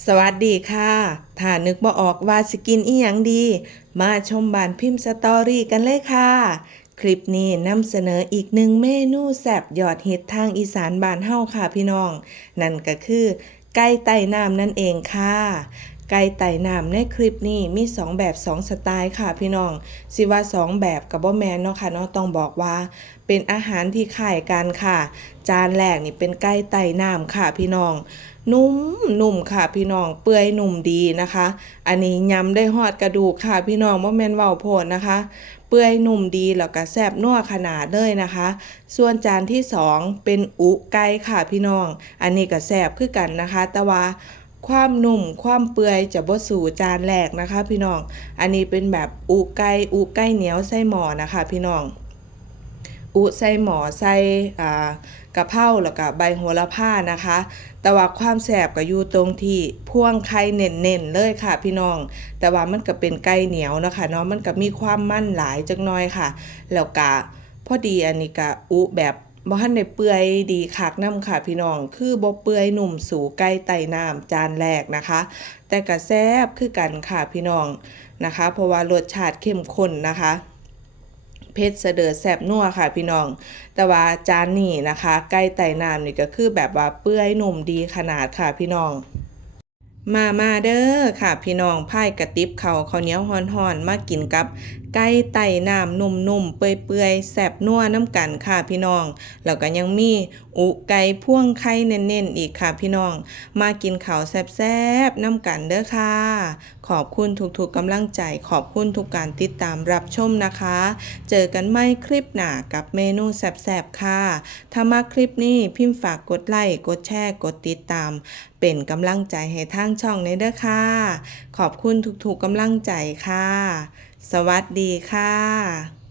สวัสดีค่ะ ถ้านึกบ่ออกว่าสกินอีหยังดี มาชมบานพิมพ์สตอรี่กันเลยค่ะ คลิปนี้นำเสนออีกหนึ่งเมนูแซบยอดฮิตทางอีสานบานเฮาค่ะพี่น้อง นั่นก็คือไก่ไต่น้ำนั่นเองค่ะ ไก่ไต่น้ำในคลิปนี้มี 2 แบบ 2 สไตล์ค่ะพี่น้องสิว่า 2 แบบกับบ่แมนเนาะค่ะเนาะต้องบอกว่า เป็นอาหารที่ขายกันค่ะ จานแรกนี่เป็นไก่ไต่น้ำค่ะพี่น้องนุ่มนุ่มค่ะพี่น้องเปื่อยนุ่มดีนะคะ อันนี้ยำได้หอดกระดูกค่ะพี่น้องว่าแมนเว้าโพดนะคะ เปื่อยนุ่มดีแล้วก็แซ่บนัวขนาดเลยนะคะ ส่วนจานที่สองเป็นอุไก่ค่ะพี่น้อง อันนี้ก็แซ่บคือกันนะคะ แต่ว่า ความนุ่มความเปื่อยจะบ่สู่จานแรกนะคะ พี่น้อง อันนี้เป็นแบบอุไก่อุไก่เหนียวไส้หมอนะคะ พี่น้อง อุใส่หมอใส่อ่ากะเพราแล้วก็ใบโหระพานะคะ แต่ว่าความแสบก็อยู่ตรงที่พ่วงไข่เน่นๆเลยค่ะ พี่น้อง แต่ว่ามันก็เป็นไก่เหนียวนะคะเนาะมันก็มีความมั่นหลายจักน่อยค่ะ แล้วก็พอดีอันนี้ก็อุแบบ บ่ทันได้เปื่อยดีคักน้ำค่ะพี่น้อง คือบ่เปื่อยหนุ่มสู่ไก่ไต่น้ำจานแรกนะคะ แต่ก็แซ่บคือกันค่ะพี่น้องนะคะ เพราะว่ารสชาติเข้มข้นนะคะเพชรเสดอแสบนัวค่ะพี่น้อง แต่ว่าจานนี้นะคะไก่ไต่น้ำนี่ก็คือแบบว่าเปื่อยหนุ่มดีขนาดค่ะพี่น้อง มามาเด้อค่ะพี่น้องพายกระติบเขาวข้าเนี้ยวฮอนๆมากินกับ ไก่ไต่น้ำนุ่มๆ เปื่อยๆ แสบนัวน้ำกันค่ะพี่น้อง แล้วก็ยังมีอุไก่พ่วงไข่เน้นๆ อีกค่ะพี่น้อง มากินข้าวแซ่บๆน้ำกันเด้อค่ะ ขอบคุณทุกๆกำลังใจ ขอบคุณทุกการติดตามรับชมนะคะ เจอกันไม่คลิปหน้ากับเมนูแซบๆ ค่ะ ถ้ามาคลิปนี้พิมพ์ฝากกดไลค์ กดแชร์ กดติดตาม เป็นกำลังใจให้ทางช่องในเด้อค่ะ ขอบคุณทุกๆกำลังใจค่ะ สวัสดีค่ะ